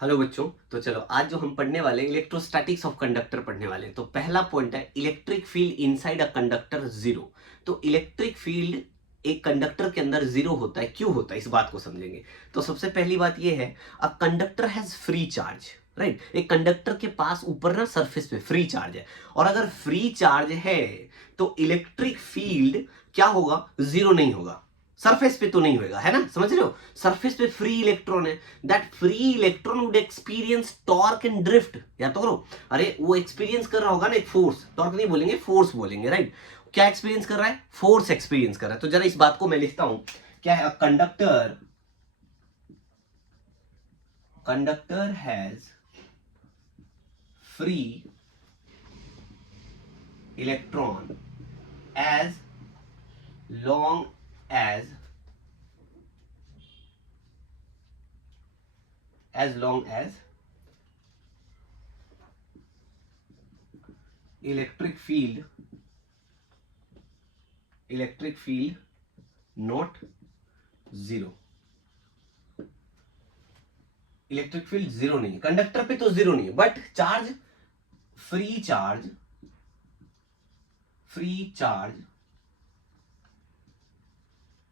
Hello बच्चों। तो चलो आज जो हम पढ़ने वाले इलेक्ट्रोस्टैटिक्स ऑफ कंडक्टर पढ़ने वाले हैं। तो पहला पॉइंट है electric field inside a conductor zero. तो इलेक्ट्रिक फील्ड एक कंडक्टर के अंदर जीरो होता है, क्यों होता है इस बात को समझेंगे। तो सबसे पहली बात यह है, a conductor has free charge, right. एक कंडक्टर के पास ऊपर ना सरफेस पे फ्री चार्ज है, और अगर फ्री चार्ज है तो इलेक्ट्रिक फील्ड क्या होगा, जीरो नहीं होगा। सरफेस पे तो नहीं होगा, है ना, समझ रहे हो। सरफेस पे फ्री इलेक्ट्रॉन है, that free electron would experience torque and drift. या तो करो, अरे वो एक्सपीरियंस कर रहा होगा ना एक फोर्स, टॉर्क नहीं बोलेंगे फोर्स बोलेंगे, राइट। क्या एक्सपीरियंस कर रहा है, फोर्स एक्सपीरियंस कर रहा है। तो जरा इस बात को मैं लिखता हूं, क्या है, conductor conductor has free electron as long as long as electric field not zero। Electric field zero नहीं है कंडक्टर पे, तो जीरो नहीं है, but charge free charge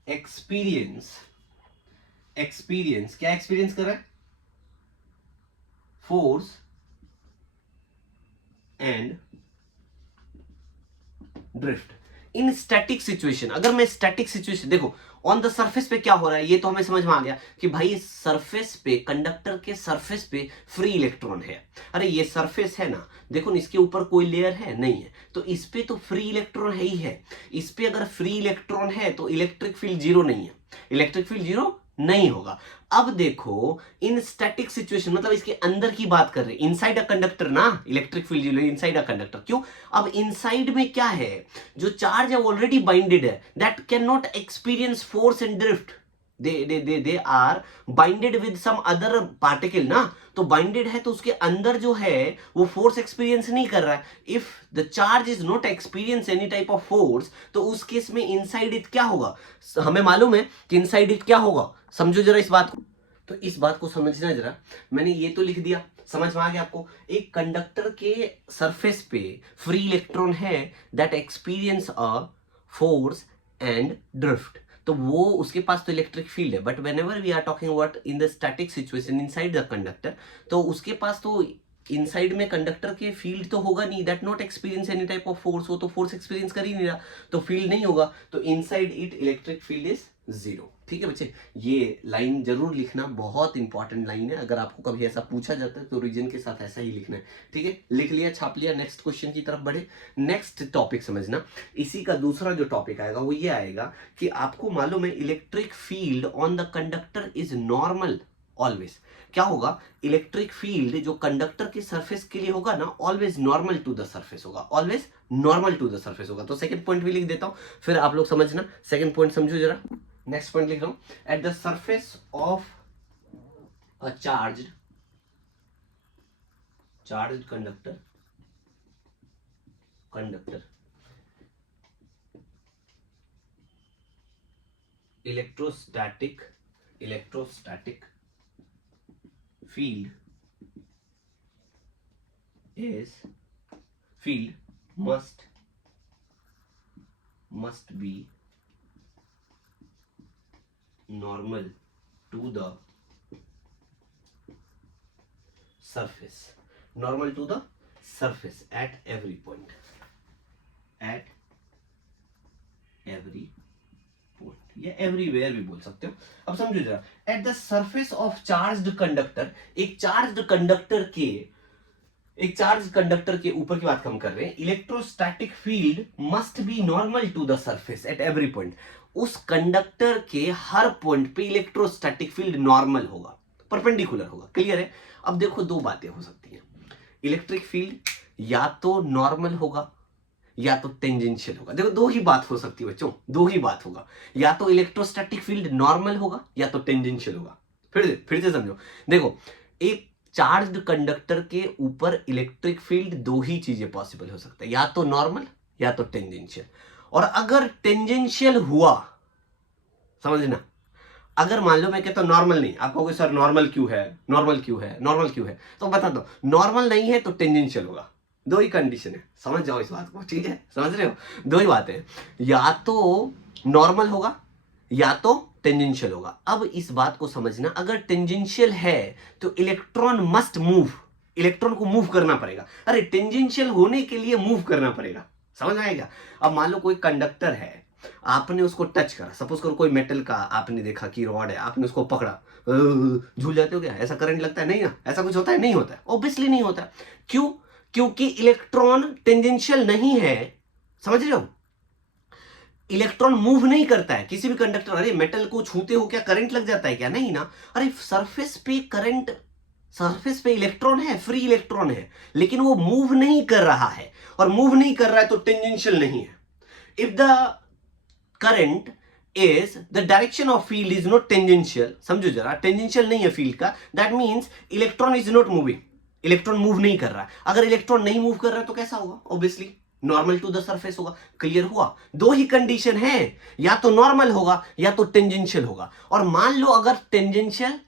experience क्या एक्सपीरियंस कर रहा है, force and drift in static situation. अगर मैं स्टैटिक सिचुएशन देखो, ऑन द सरफेस पे क्या हो रहा है ये तो हमें समझ में आ गया कि भाई सरफेस पे, कंडक्टर के सरफेस पे फ्री इलेक्ट्रॉन है। अरे ये सरफेस है ना, देखो ना, इसके ऊपर कोई लेयर है नहीं है, तो इस पे तो फ्री इलेक्ट्रॉन है ही है। इस पे अगर फ्री इलेक्ट्रॉन है तो इलेक्ट्रिक फील्ड जीरो नहीं है, इलेक्ट्रिक फील्ड जीरो नहीं होगा। अब देखो इन स्टैटिक सिचुएशन, मतलब इसके अंदर की बात कर रहे हैं, इनसाइड अ कंडक्टर ना, electric field zero inside a conductor. क्यों, अब इनसाइड में क्या है, जो चार्ज है ऑलरेडी बाइंडेड है, that can not experience force and drift. They are binded with some other particle ना, तो बाइंडेड है तो उसके अंदर जो है वो फोर्स एक्सपीरियंस नहीं कर रहा है। If the charge is not experience any type of force, तो उस केस में इनसाइड इट क्या होगा, हमें मालूम है कि इनसाइड इट क्या होगा। समझो जरा इस बात को, तो इस बात को समझना जरा। मैंने ये तो लिख दिया, समझ में आ गया आपको। एक कंडक्टर के सरफेस पे फ्री इलेक्ट्रॉन है that experience a force and drift, तो वो उसके पास तो इलेक्ट्रिक फील्ड है। But whenever we are talking about in the static situation inside the conductor, तो उसके पास तो इनसाइड में कंडक्टर के फील्ड तो होगा नहीं, that not experience any type of force, वो तो फोर्स एक्सपीरियंस कर ही नहीं रहा, तो फील्ड नहीं होगा। तो inside it electric field is zero. ठीक है बच्चे, ये लाइन जरूर लिखना, बहुत इंपॉर्टेंट लाइन है। अगर आपको कभी ऐसा पूछा जाता है तो रीजन के साथ ऐसा ही लिखना है। ठीक है, लिख लिया, छाप लिया, नेक्स्ट क्वेश्चन की तरफ बढ़े। नेक्स्ट टॉपिक समझना, इसी का दूसरा जो टॉपिक आएगा वो ये आएगा कि आपको मालूम है electric field on the conductor is normal always. क्या होगा, इलेक्ट्रिक फील्ड जो कंडक्टर के सरफेस के लिए होगा ना, always normal to the surface होगा, always normal to the surface होगा। तो सेकंड पॉइंट भी लिख देता हूं, फिर आप लोग समझना। सेकंड पॉइंट समझो जरा, नेक्स्ट पॉइंट लिख रहा हूं, eight the surface of a charge conductor electrostatic field must be normal to the surface, normal to the surface at every point, या एवरीवेयर भी बोल सकते हो। अब समझो जरा, at the surface of charged conductor, एक चार्ज कंडक्टर के ऊपर की बात हम कर रहे हैं, electrostatic field must be normal to the surface at every point. उस कंडक्टर के हर पॉइंट पे इलेक्ट्रोस्टैटिक फील्ड नॉर्मल होगा, परपेंडिकुलर होगा। क्लियर है। अब देखो दो बातें हो सकती हैं, इलेक्ट्रिक फील्ड या तो नॉर्मल होगा या तो टेंजेंशियल होगा। देखो दो ही बात हो सकती है बच्चों, दो ही बात होगा, या तो इलेक्ट्रोस्टैटिक फील्ड नॉर्मल होगा या तो टेंजेंशियल होगा। फिर से समझो, देखो एक चार्ज्ड कंडक्टर के ऊपर इलेक्ट्रिक फील्ड, दो ही चीजें पॉसिबल हो सकता है, या तो नॉर्मल या तो टेंजेंशियल। और अगर टेंजेंशियल हुआ, समझना, अगर मान लो मैं कहता हूं नॉर्मल नहीं, आप कहोगे सर नॉर्मल क्यों है, नॉर्मल क्यों है, नॉर्मल क्यों है, तो बता दो नॉर्मल नहीं है तो टेंजेंशियल होगा। दो ही कंडीशन है, समझ जाओ इस बात को, ठीक है, समझ रहे हो, दो ही बातें हैं, या तो नॉर्मल होगा या तो टेंजेंशियल होगा। अब इस बात को समझना, अगर टेंजेंशियल है तो इलेक्ट्रॉन मस्ट मूव, इलेक्ट्रॉन को मूव करना पड़ेगा। अरे टेंजेंशियल होने के लिए मूव करना पड़ेगा, समझ में आएगा। अब मान लो कोई कंडक्टर है, आपने उसको टच करा, सपोज करो कोई मेटल का आपने देखा कि रॉड है, आपने उसको पकड़ा, झूल जाते हो क्या, ऐसा करंट लगता है, नहीं ना, ऐसा कुछ होता है, नहीं होता है, ऑब्वियसली नहीं होता। क्यों? क्योंकि इलेक्ट्रॉन टेंजेंशियल नहीं है, समझ रहे हो, इलेक्ट्रॉन मूव नहीं करता है किसी भी कंडक्टर। अरे मेटल को छूते हो क्या करंट लग जाता है क्या, नहीं ना। अरे सरफेस पे करंट, सरफेस पे इलेक्ट्रॉन है, फ्री इलेक्ट्रॉन है, लेकिन वो मूव नहीं कर रहा है, और मूव नहीं कर रहा है तो टेंजेंशियल नहीं है। If the current is the direction of field is not tangential, समझो जरा, टेंजेंशियल नहीं है फील्ड का, that means electron is not moving, electron move नहीं कर रहा है। अगर इलेक्ट्रॉन नहीं मूव कर रहा है तो कैसा होगा, obviously normal to the surface होगा। क्लियर हुआ, दो ही कंडीशन है, या तो नॉर्मल होगा या तो टेंजेंशियल होगा। और मान लो अगर टेंजेंशियल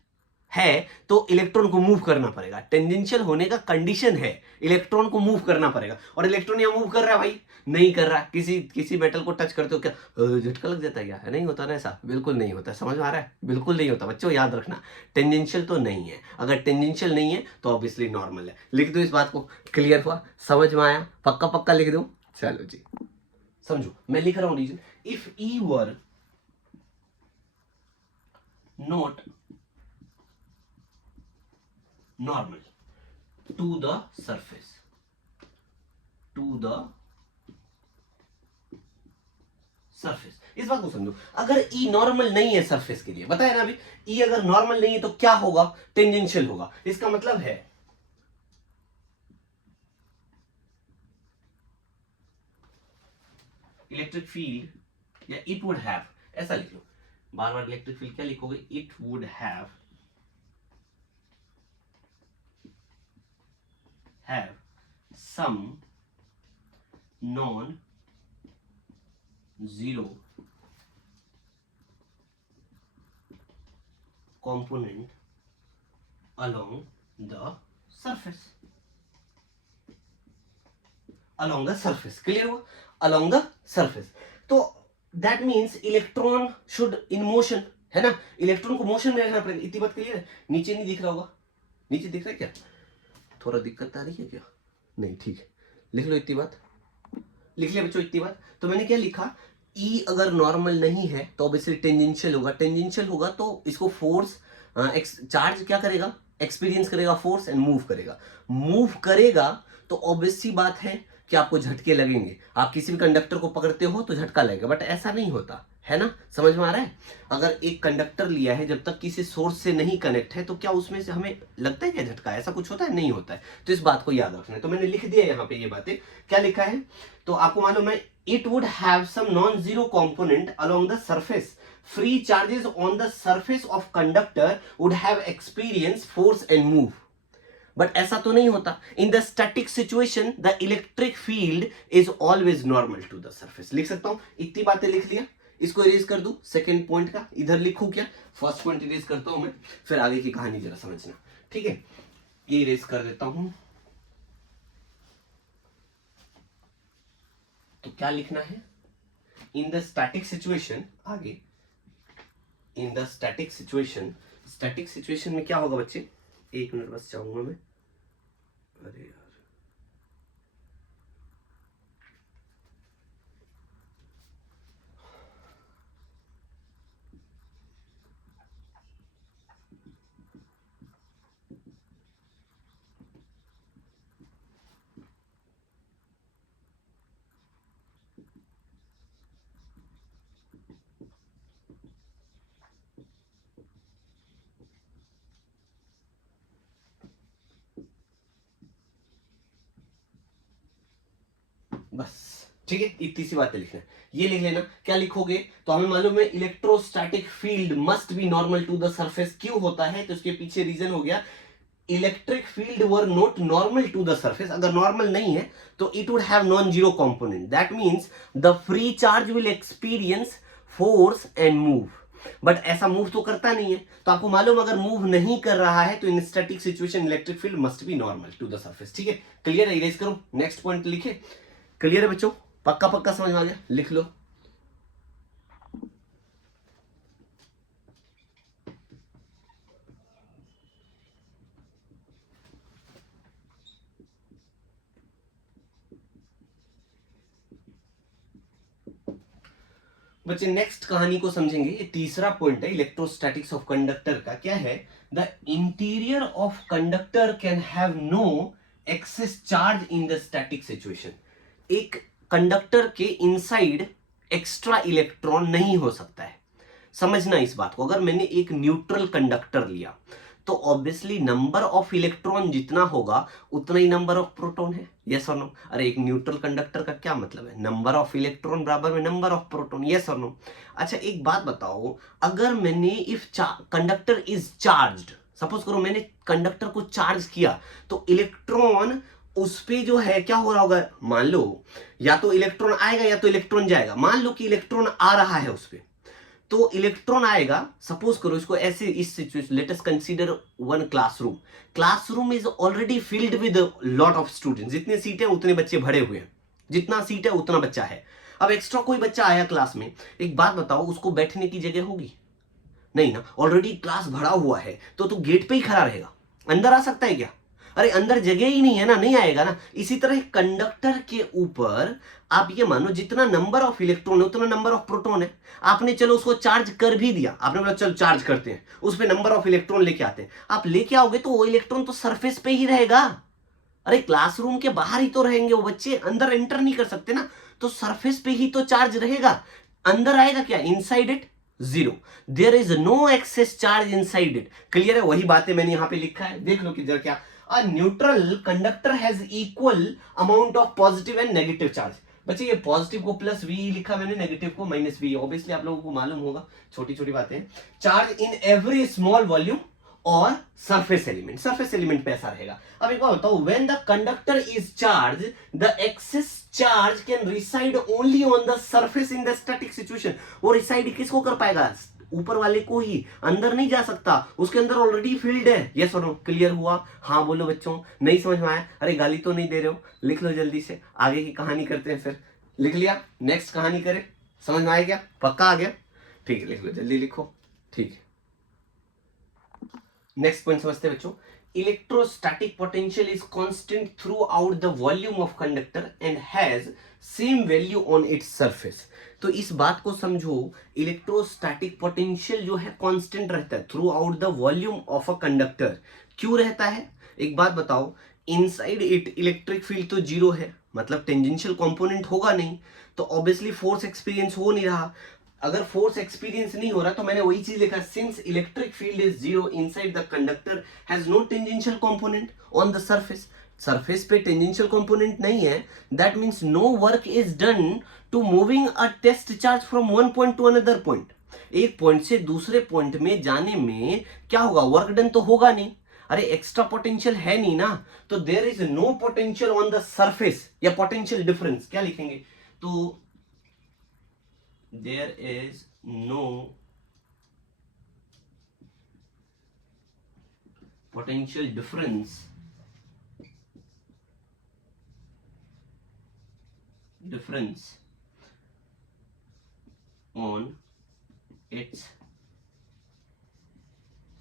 है तो इलेक्ट्रॉन को मूव करना पड़ेगा, टेंजेंशियल होने का कंडीशन है, इलेक्ट्रॉन को मूव करना पड़ेगा, और इलेक्ट्रॉन यहां मूव कर रहा है भाई, नहीं कर रहा। किसी मेटल को टच करते हो क्या झटका लग जाता है क्या, नहीं होता ना, ऐसा बिल्कुल नहीं होता, समझ में आ रहा है, बिल्कुल नहीं होता बच्चों, याद रखना टेंजेंशियल तो नहीं है। अगर टेंजेंशियल नहीं है तो ऑब्वियसली नॉर्मल है। लिख दो इस बात को, क्लियर हुआ, समझ में आया, पक्का पक्का लिख दो। चलो जी, समझो, मैं लिख रहा हूं reason, if E were not normal to the surface, to the surface, इस बात को समझो। अगर E नॉर्मल नहीं है सरफेस के लिए, बताया ना अभी, E अगर नॉर्मल नहीं है तो क्या होगा, टेंजेंशियल होगा। इसका मतलब है इलेक्ट्रिक फील्ड, या इट वुड हैव, ऐसा लिख लो, बार बार इलेक्ट्रिक फील्ड क्या लिखोगे, it would have some non-zero component along the surface, along the surface, clear हुआ, along the surface। तो that means electron should in motion, है ना, इलेक्ट्रॉन को मोशन में रखना पड़ेगा। इतनी बात क्लियर है, नीचे नहीं दिख रहा होगा, नीचे दिख रहा है क्या, थोड़ा दिक्कत आ रही है क्या, नहीं, ठीक है, लिख लो इतनी बात, लिख लिया बच्चों इतनी बात। तो मैंने क्या लिखा, E अगर नॉर्मल नहीं है तो ऑब्वियसली टेंजेंशियल होगा, टेंजेंशियल होगा तो इसको फोर्स, चार्ज क्या करेगा, एक्सपीरियंस करेगा फोर्स, एंड मूव करेगा। मूव करेगा तो ऑब्वियस सी बात है कि आपको झटके लगेंगे, आप किसी भी कंडक्टर को पकड़ते हो तो झटका लगेगा, बट ऐसा नहीं होता है ना, समझ में आ रहा है। अगर एक कंडक्टर लिया है, जब तक किसी सोर्स से नहीं कनेक्ट है, तो क्या उसमें से हमें लगता है क्या झटका, ऐसा कुछ होता है, नहीं होता है। तो इस बात को याद रखना है। तो मैंने लिख दिया यहाँ पे ये बातें, क्या लिखा है, तो आपको मालूम है, it would have some non zero component along the surface, free charges on the surface of conductor would have experience force and move. But ऐसा तो नहीं होता। In the static situation the electric field is always normal to the surface. लिख सकता हूं, इतनी बातें लिख लिया, इसको इरेज कर दूं, सेकंड पॉइंट का इधर लिखूं क्या, फर्स्ट पॉइंट इरेज करता हूं मैं, फिर आगे की कहानी जरा समझना, ठीक है। ये इरेज कर देता हूं, तो क्या लिखना है, इन द स्टैटिक सिचुएशन, आगे इन the static situation, static situation में क्या होगा बच्चे, एक मिनट बस चाहूंगा मैं, अरे यार बस, ठीक है, इतनी सी बातें लिखना है, ये लिख लेना। क्या लिखोगे, तो हमें मालूम है electrostatic field must be normal to the surface. क्यों होता है, तो इसके पीछे रीजन हो गया, electric field were not normal to the surface. अगर नॉर्मल नहीं है तो it would have non zero component, that means the free charge will experience force and move. But ऐसा मूव तो करता नहीं है। तो आपको मालूम अगर मूव नहीं कर रहा है तो in static situation electric field must be normal to the surface. ठीक है, क्लियर है? इरेज करो, नेक्स्ट पॉइंट लिखे। क्लियर है बच्चों? पक्का पक्का समझ में आ गया? लिख लो। बच्चे नेक्स्ट कहानी को समझेंगे। ये तीसरा पॉइंट है इलेक्ट्रोस्टैटिक्स ऑफ कंडक्टर का। क्या है? The interior of conductor can have no excess charge in the static situation. एक कंडक्टर के इनसाइड एक्स्ट्रा इलेक्ट्रॉन नहीं हो सकता है। समझना इस बात को। अगर मैंने एक न्यूट्रल कंडक्टर लिया तो ऑब्वियसली नंबर ऑफ इलेक्ट्रॉन जितना होगा उतना ही नंबर ऑफ प्रोटॉन है। यस और नो? अरे एक न्यूट्रल कंडक्टर का क्या मतलब है? नंबर ऑफ इलेक्ट्रॉन बराबर में नंबर ऑफ प्रोटॉन। यस और नो? अच्छा एक बात बताओ, अगर मैंने if conductor is charged, suppose करो मैंने कंडक्टर को चार्ज किया तो इलेक्ट्रॉन उस पे जो है क्या हो रहा होगा? मान लो या तो इलेक्ट्रॉन आएगा या तो इलेक्ट्रॉन जाएगा। मान लो कि इलेक्ट्रॉन आ रहा है उस पे, तो इलेक्ट्रॉन आएगा। सपोज करो इसको ऐसे, इस situation let us consider one classroom. Classroom is already filled with lot of students. जितने सीटें उतने बच्चे भरे हुए हैं, जितना सीट है उतना बच्चा है। अब एक्स्ट्रा कोई बच्चा आया क्लास में, एक बात बताओ, उसको बैठने की जगह होगी? नहीं ना, ऑलरेडी क्लास भरा हुआ है। तो गेट पे ही खड़ा रहेगा, अंदर आ सकता है क्या? अरे अंदर जगह ही नहीं है ना, नहीं आएगा ना। इसी तरह कंडक्टर के ऊपर आप ये मानो जितना नंबर ऑफ इलेक्ट्रॉन है उतना नंबर ऑफ प्रोटॉन है। आपने चलो उसको चार्ज कर भी दिया, आपने बोला चलो चार्ज करते हैं, उस पे नंबर ऑफ इलेक्ट्रॉन लेके आते हैं। आप लेके आओगे तो वो इलेक्ट्रॉन तो सरफेस पे ही रहेगा। अरे क्लासरूम के बाहर ही तो रहेंगे वो बच्चे, अंदर एंटर नहीं कर सकते ना, तो सरफेस पे ही तो चार्ज रहेगा। अंदर आएगा क्या? Inside it zero, there is no excess charge inside it. Clear है? वही बातें मैंने यहां पे लिखा है, देख लो किधर क्या। A neutral conductor has equal amount of positive and negative charge. बच्चे ये पॉजिटिव को प्लस वी लिखा मैंने, नेगेटिव को माइनस वी। ऑब्वियसली आप लोगों को मालूम होगा, छोटी छोटी बातें। Charge in every small volume और सरफेस एलिमेंट। सरफेस एलिमेंट पे ऐसा रहेगा। अब एक बात बताओ, when the conductor is charge the excess charge can reside only on the surface in the static situation. वो रिसाइड किसको कर पाएगा? ऊपर वाले को ही, अंदर नहीं जा सकता, उसके अंदर ऑलरेडी फील्ड है। यस और नो? क्लियर हुआ? हाँ बोलो बच्चों। नहीं समझ में आया? अरे गाली तो नहीं दे रहे हो? लिख लो जल्दी से, आगे की कहानी करते हैं। फिर लिख लिया? नेक्स्ट कहानी करें? समझ में आया क्या? पक्का आ गया? ठीक है, लिख लो, जल्दी लिखो। ठीक है, नेक्स्ट पॉइंट समझते हैं बच्चों। Electrostatic potential is constant through out the volume of conductor and has same value on its surface. तो इस बात को समझो, इलेक्ट्रोस्टैटिक पोटेंशियल जो है कांस्टेंट रहता है through out the volume of a conductor. क्यों रहता है? एक बात बताओ, इनसाइड इट इलेक्ट्रिक फील्ड तो जीरो है, मतलब टेंजेंशियल कंपोनेंट होगा नहीं, तो ऑब्वियसली फोर्स एक्सपीरियंस हो नहीं रहा। अगर फोर्स एक्सपीरियंस नहीं हो रहा तो मैंने वही चीज लिखा, since electric field is zero inside the conductor has no tangential component on the surface. Surface पे टेंजेंशियल कंपोनेंट नहीं है, that means no work is done to moving a test charge from one point to another point. एक point से दूसरे point में जाने में क्या होगा? वर्क डन तो होगा नहीं। अरे एक्स्ट्रा पोटेंशियल है नहीं ना, तो there is no potential on the surface, या पोटेंशियल डिफरेंस क्या लिखेंगे? तो there is no potential difference on its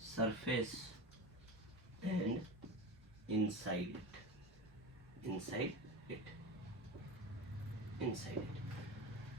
surface and inside it।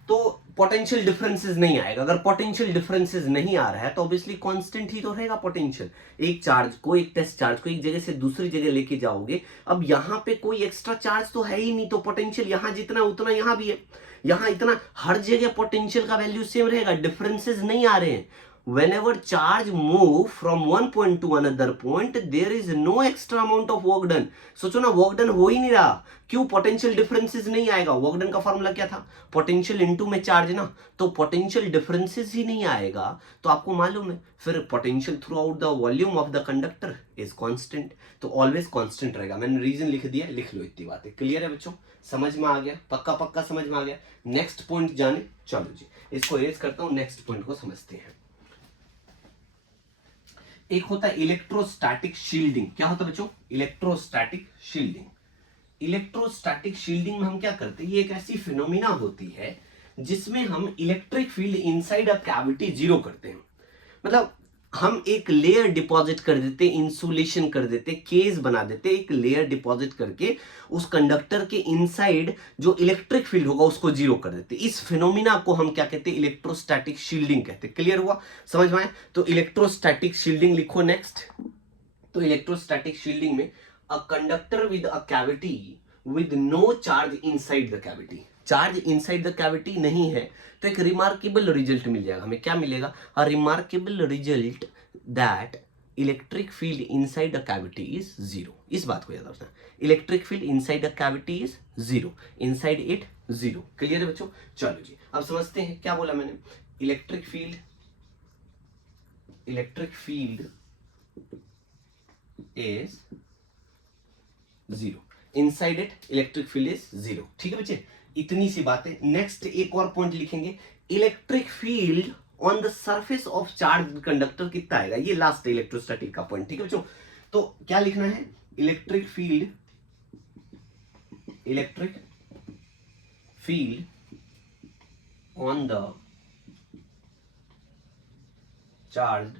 तो पोटेंशियल डिफरेंसेस नहीं आएगा। अगर पोटेंशियल डिफरेंसेस नहीं आ रहा है तो ऑब्वियसली कांस्टेंट ही तो रहेगा पोटेंशियल। एक चार्ज को, एक टेस्ट चार्ज को एक जगह से दूसरी जगह लेके जाओगे, अब यहां पे कोई एक्स्ट्रा चार्ज तो है ही नहीं, तो पोटेंशियल यहां जितना उतना यहां भी है, यहां इतना, हर जगह पोटेंशियल का वैल्यू सेम रहेगा, डिफरेंसेस नहीं आ रहे हैं। whenever charge move from one point to another point there is no extra amount of work done। सोचो ना, वर्क डन हो ही नहीं रहा, क्यों? पोटेंशियल डिफरेंसेस नहीं आएगा। वर्क डन का फॉर्मूला क्या था? पोटेंशियल इनटू में चार्ज ना, तो पोटेंशियल डिफरेंसेस ही नहीं आएगा। तो आपको मालूम है फिर potential through out the volume of the conductor is constant, तो ऑलवेज कांस्टेंट रहेगा। मैंने रीजन लिख दिया, लिख लो इतनी बातें। क्लियर है बच्चों? समझ में आ गया? पक्का पक्का समझ में आ गया? नेक्स्ट पॉइंट जाने, चलो जी इसको इरेज करता हूं, नेक्स्ट पॉइंट को समझते हैं। एक होता है इलेक्ट्रोस्टैटिक शील्डिंग। क्या होता है बच्चों? Electrostatic shielding. इलेक्ट्रोस्टैटिक शील्डिंग में हम क्या करते हैं, ये एक ऐसी फिनोमिना होती है जिसमें हम electric field inside a cavity zero करते हैं। मतलब हम एक लेयर डिपॉजिट कर देते, इंसुलेशन कर देते, केस बना देते, एक लेयर डिपॉजिट करके उस कंडक्टर के इनसाइड जो इलेक्ट्रिक फील्ड होगा उसको जीरो कर देते। इस फिनोमिना को हम क्या कहते हैं? इलेक्ट्रोस्टैटिक शील्डिंग कहते हैं। क्लियर हुआ? समझ में आया? तो इलेक्ट्रोस्टैटिक शील्डिंग लिखो नेक्स्ट। तो इलेक्ट्रोस्टैटिक शील्डिंग में a conductor with a cavity with no charge inside the cavity. Charge inside the cavity नहीं है तो एक रिमार्केबल रिजल्ट मिल जाएगा हमें। क्या मिलेगा? A remarkable result that electric field inside the cavity is zero. इस बात को याद रखना, electric field inside the cavity is zero, inside it zero. Clear है बच्चों? चलो जी, अब समझते हैं क्या बोला मैंने। Electric field is zero, inside it electric field is zero. ठीक है बच्चे, इतनी सी बातें। नेक्स्ट एक और पॉइंट लिखेंगे, electric field on the surface of charge conductor कितना आएगा, ये लास्ट इलेक्ट्रोस्टैटिक का पॉइंट। ठीक है बच्चों, तो क्या लिखना है? Electric field on the charge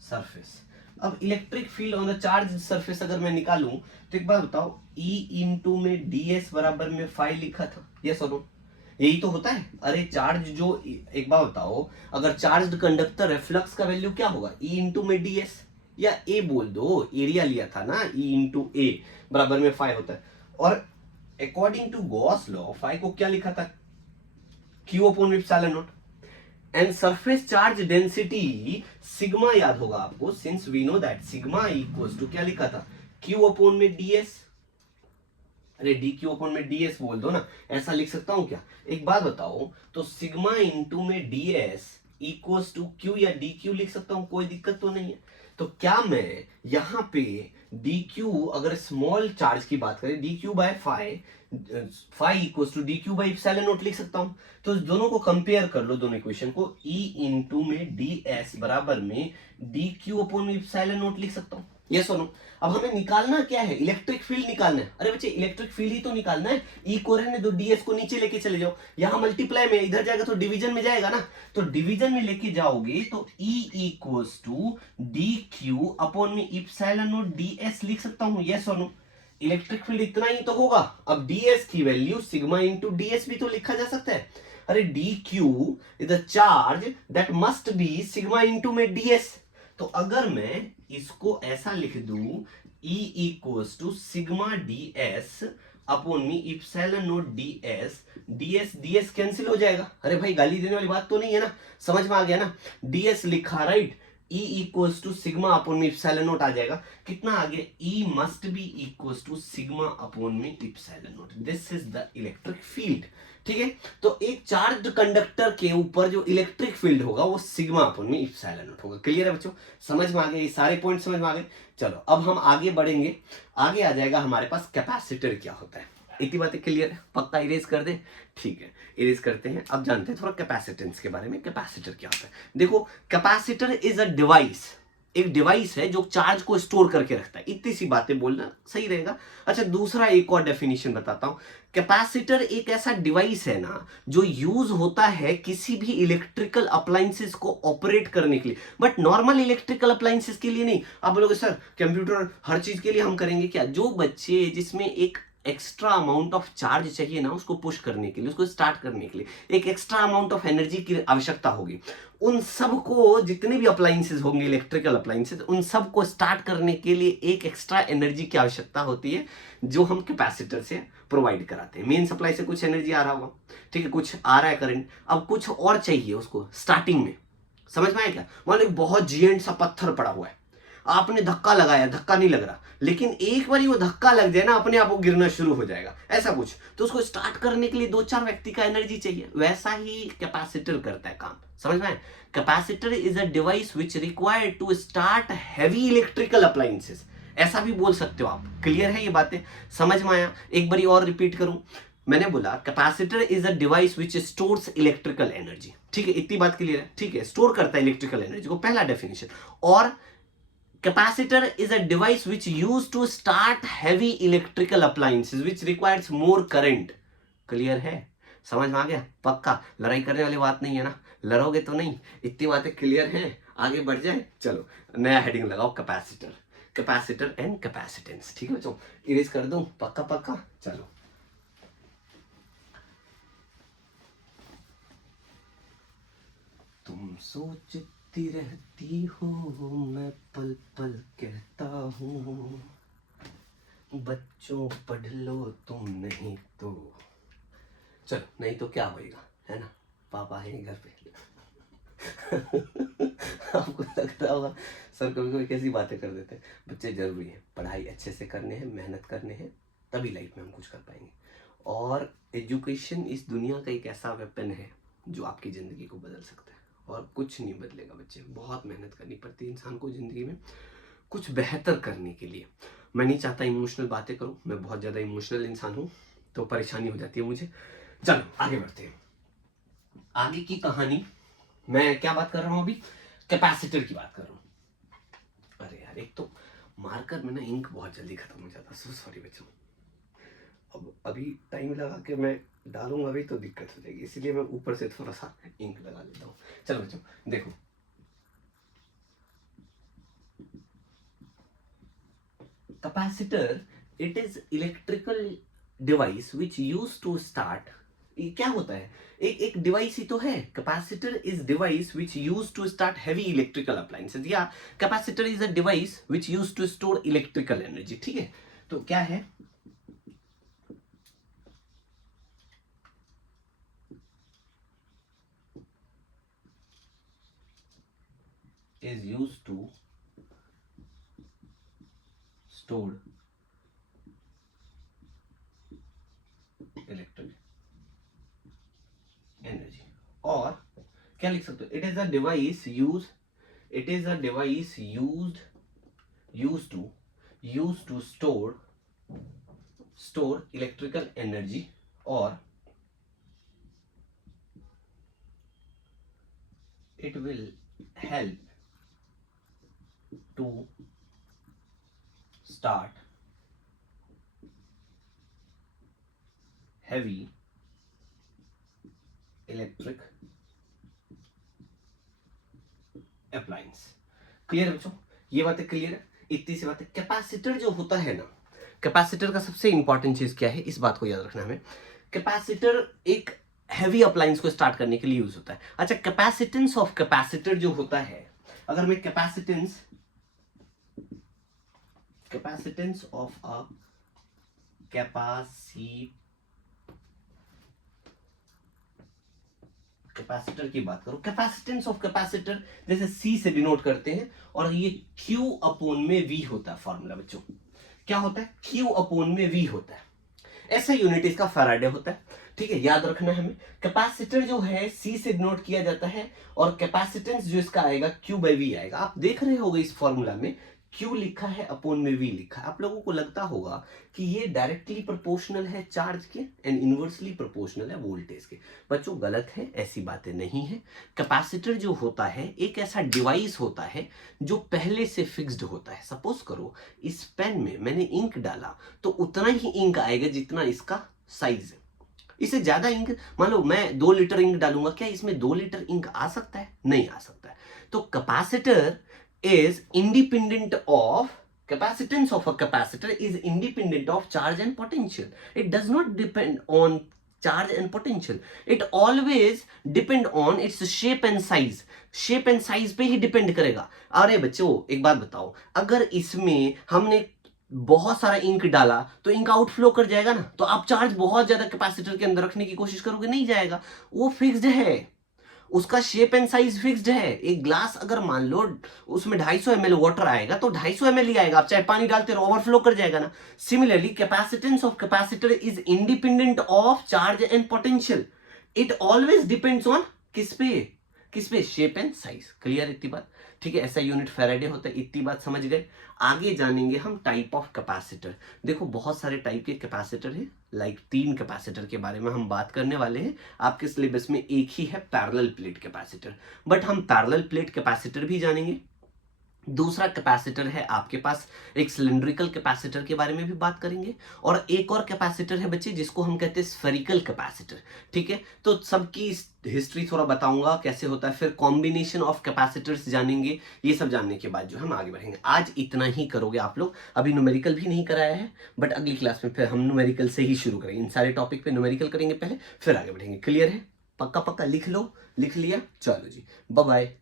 surface. अब electric field on the charge surface अगर मैं निकालूं तो एक बात बताओ, E इंटू में ds बराबर में फाई लिखा था, यस और नो? यही तो होता है। अरे चार्ज जो, एक बात बताओ, अगर चार्ज्ड कंडक्टर है फ्लक्स का वैल्यू क्या होगा? E इंटू में ds, या a बोल दो, एरिया लिया था ना, E इंटू a बराबर में फाई होता है। और according to Gauss law phi को क्या लिखा था? Q upon epsilon naught. And surface charge density sigma याद होगा आपको, since we know that sigma equals to क्या लिखा था? Q अपॉन में ds। अरे dq अपॉन में ds बोल दो ना, ऐसा लिख सकता हूं क्या? एक बात बताओ, तो सिग्मा इंटू में ds इक्वल्स टू q या dq लिख सकता हूं, कोई दिक्कत तो नहीं है। तो क्या मैं यहां पे dq, अगर स्मॉल चार्ज की बात करें, dq by phi equals to dq by epsilon naught लिख सकता हूं। तो दोनों को कंपेयर कर लो, दोनों इक्वेशन को। E इंटू में ds बराबर में dq अपॉन एप्सिलॉन नॉट लिख सकता हूं, यस और नो? अब हमें निकालना क्या है? इलेक्ट्रिक फील्ड निकालना है। अरे बच्चे इलेक्ट्रिक फील्ड ही तो निकालना है। E को रहने दो, ds को नीचे लेके चले जाओ, यहां मल्टीप्लाई में इधर जाएगा तो डिवीजन में जाएगा ना, तो डिवीजन में लेके जाओगे तो E equals to dq upon में एप्सिलॉन नॉट ds लिख सकता हूं, यस और नो? इलेक्ट्रिक फील्ड इतना ही तो होगा। अब ds की वैल्यू सिग्मा इंटू ds भी तो लिखा जा सकता है। अरे dq is the charge that must be sigma into में ds। तो अगर मैं इसको ऐसा लिख दूं, E equals to sigma ds upon में एप्सिलॉन नॉट ds कैंसिल हो जाएगा। अरे भाई गाली देने वाली बात तो नहीं है ना, समझ में आ गया ना? ds लिखा, right? E equals to sigma upon में एप्सिलॉन नॉट आ जाएगा। कितना आ गया? E must be equals to sigma upon में epsilon naught. This is the electric field. ठीक है, तो एक चार्ज्ड कंडक्टर के ऊपर जो इलेक्ट्रिक फील्ड होगा वो सिग्मा अपॉन में एप्सिलॉन नॉट होगा। क्लियर है बच्चों? समझ में आ गए? ये सारे पॉइंट समझ में आ गए? चलो अब हम आगे बढ़ेंगे। आगे आ जाएगा हमारे पास कैपेसिटर क्या होता है। इतनी बातें क्लियर है? पक्का इरेज कर दे? ठीक है, इरेज करते हैं। अब जानते हैं थोड़ा कैपेसिटेंस के बारे में। कैपेसिटर क्या होता है? देखो, कैपेसिटर इज अ डिवाइस, एक डिवाइस है जो चार्ज को स्टोर करके रखता है। इतनी सी बातें बोलना सही रहेगा। अच्छा, दूसरा एक और डेफिनेशन बताता हूं। कैपेसिटर एक ऐसा डिवाइस है ना जो यूज होता है किसी भी इलेक्ट्रिकल अप्लायंसेस को ऑपरेट करने के लिए, बट नॉर्मल इलेक्ट्रिकल अप्लायंसेस के लिए नहीं। आप बोलोगे सर कंप्यूटर हर चीज के लिए हम करेंगे क्या? जो बच्चे जिसमें एक एक्स्ट्रा अमाउंट ऑफ चार्ज चाहिए ना, उसको पुश करने के लिए, उसको स्टार्ट करने के लिए एक एक्स्ट्रा अमाउंट ऑफ एनर्जी की आवश्यकता होगी, उन सब को, जितने भी अप्लायंसेस होंगे इलेक्ट्रिकल अप्लायंसेस, उन सब को स्टार्ट करने के लिए एक एक्स्ट्रा एनर्जी की आवश्यकता होती है जो हम कैपेसिटर से प्रोवाइड कराते हैं। मेन सप्लाई से कुछ एनर्जी आ रहा होगा, ठीक है, कुछ आ रहा है करंट, अब कुछ और चाहिए उसको स्टार्टिंग में। समझ में आया क्या? मान लो बहुत जिएंट सा पत्थर पड़ा हुआ है, आपने धक्का लगाया, धक्का नहीं लग रहा, लेकिन एक बार वो धक्का लग जाए ना, अपने आप वो गिरना शुरू हो जाएगा, ऐसा कुछ। तो उसको स्टार्ट करने के लिए 2-4 व्यक्ति का एनर्जी चाहिए। वैसा ही कैपेसिटर करता है काम। समझ में आए? Capacitor is a device which required to start heavy electrical appliances, ऐसा भी बोल सकते हो आप। क्लियर है ये बातें? समझ में आया? एक बारी और रिपीट करूं, मैंने बोला capacitor is a device which stores electrical energy, ठीक है, इतनी बात क्लियर है, ठीक है, स्टोर करता है इलेक्ट्रिकल एनर्जी को, पहला डेफिनेशन। और capacitor is a device which use to start heavy electrical appliances which requires more current. Clear है, समझ में आ गया, पक्का, लड़ाई करने वाली बात नहीं है ना, लड़ोगे तो नहीं, इतनी बातें क्लियर हैं, आगे बढ़ जाए। चलो नया हेडिंग लगाओ, कैपेसिटर, कैपेसिटर एंड कैपेसिटेंस, ठीक है बच्चों, इरेज कर दूं, पक्का पक्का। चलो तुम सोचती रहती हो, मैं पल पल कहता हूँ, बच्चों पढ़ लो तुम नहीं तो। चलो नहीं तो क्या होएगा, है ना, पापा है घर पे। आपको लग रहा होगा सर कभी कभी कैसी बातें कर देते हैं। बच्चे जरूरी है, पढ़ाई अच्छे से करने हैं, मेहनत करने हैं, तभी लाइफ में हम कुछ कर पाएंगे। और एजुकेशन इस दुनिया का एक ऐसा वेपन है जो आपकी ज़िंदगी को बदल सकता है, और कुछ नहीं बदलेगा बच्चे, बहुत मेहनत करनी पड़ती है इंसान को ज़िंदगी में कुछ बेहतर करने के लिए। मैं नहीं चाहता इमोशनल बातें करूँ, मैं बहुत ज़्यादा इमोशनल इंसान हूँ, तो परेशानी हो जाती है मुझे। चलो आगे बढ़ते हैं, आगे की कहानी। मैं क्या बात कर रहा हूँ अभी, कैपेसिटर की बात कर रहा हूँ। अरे यार एक तो मार्कर में ना इंक बहुत जल्दी खत्म हो जाता है, सो सॉरी बच्चों। अब अभी टाइम लगा के मैं डालूंगा अभी तो दिक्कत हो जाएगी, इसलिए मैं ऊपर से थोड़ा सा इंक लगा लेता हूँ। चलो बच्चों देखो, capacitor it is electrical device which use to start. ये क्या होता है, एक डिवाइस ही तो है। Capacitor is device which use to start heavy electrical appliances, या capacitor is a device which use to store electrical energy, ठीक है। तो क्या है, is used to store electric energy। और क्या लिख सकते हो, it is a device use, it is a device use to store electrical energy, और it will help to start heavy electric appliance। Clear बच्चों, ये बातें क्लियर है, इतनी सी बातें। कैपेसिटर जो होता है ना, कैपेसिटर का सबसे इंपॉर्टेंट चीज क्या है, इस बात को याद रखना हमें। कैपेसिटर एक हैवी अप्लायंस को स्टार्ट करने के लिए यूज होता है। अच्छा, कैपेसिटेंस ऑफ कैपेसिटर जो होता है, अगर मैं कैपेसिटेंस ऑफ अ कैपेसिटर की बात करो, कैपेसिटेंस ऑफ कैपेसिटर जैसे सी से डिनोट करते हैं, और ये Q अपॉन में V होता है फॉर्मूला बच्चों। क्या होता है, Q अपॉन में V होता है, ऐसा यूनिट इसका फैराडे होता है, ठीक है, याद रखना है हमें। कैपेसिटर जो है C से डिनोट किया जाता है, और कैपेसिटेंस जो इसका आएगा Q बाई V आएगा। आप देख रहे होगे इस फॉर्मूला में Q लिखा है अपॉन में V लिखा है। आप लोगों को लगता होगा कि ये डायरेक्टली प्रोपोर्शनल है चार्ज के एंड इनवर्सली प्रोपोर्शनल है वोल्टेज के। बच्चों गलत है, ऐसी बातें नहीं है। कैपेसिटर जो होता है एक ऐसा डिवाइस होता है जो पहले से फिक्स्ड होता है। सपोज करो इस पेन में मैंने इंक डाला तो उतना ही इंक आएगा जितना इसका साइज है। इससे ज्यादा इंक, मान लो मैं 2 लीटर इंक डालूंगा, क्या इसमें 2 लीटर इंक आ सकता है? नहीं आ सकता है। तो capacitor is independent of, capacitance of a capacitor is independent of charge and potential. It does not depend on charge and potential. It always depend on its shape and size. Shape and size पे ही depend करेगा। अरे बच्चों एक बात बताओ, अगर इसमें हमने बहुत सारा इंक डाला तो इंक आउटफ्लो कर जाएगा ना, तो आप चार्ज बहुत ज्यादा कैपेसिटर के अंदर रखने की कोशिश करोगे, नहीं जाएगा, वो फिक्स्ड है, उसका शेप एंड साइज फिक्स्ड है। एक ग्लास अगर मान लो उसमें 250 ml वाटर आएगा तो 250 ml ही आएगा, आप चाहे पानी डालते रहो ओवरफ्लो कर जाएगा ना। Similarly capacitance of capacitor is independent of charge and potential. It always depends on किस पे, शेप एंड साइज। क्लियर इतनी बात, ठीक है, ऐसा यूनिट फैराडे होता है। इतनी बात समझ गए। आगे जानेंगे हम टाइप ऑफ कैपेसिटर। देखो बहुत सारे टाइप के कैपेसिटर है, लाइक 3 कैपेसिटर के बारे में हम बात करने वाले हैं। आपके सिलेबस में एक ही है पैरेलल प्लेट कैपेसिटर, बट हम पैरेलल प्लेट कैपेसिटर भी जानेंगे। दूसरा कैपेसिटर है आपके पास एक सिलिंड्रिकल कैपेसिटर के बारे में भी बात करेंगे, और एक और कैपेसिटर है बच्चे जिसको हम कहते हैं स्फेरिकल कैपेसिटर। ठीक है, तो सबकी हिस्ट्री थोड़ा बताऊंगा कैसे होता है, फिर कॉम्बिनेशन ऑफ कैपेसिटर्स जानेंगे। ये सब जानने के बाद जो हम आगे बढ़ेंगे। आज इतना ही करोगे आप लोग, अभी न्यूमेरिकल भी नहीं कराया है, बट अगली क्लास में फिर हम न्यूमेरिकल से ही शुरू करेंगे। इन सारे टॉपिक पे न्यूमेरिकल करेंगे पहले, फिर आगे बढ़ेंगे। क्लियर है? पक्का पक्का लिख लो। लिख लिया? चलो जी, बाय बाय।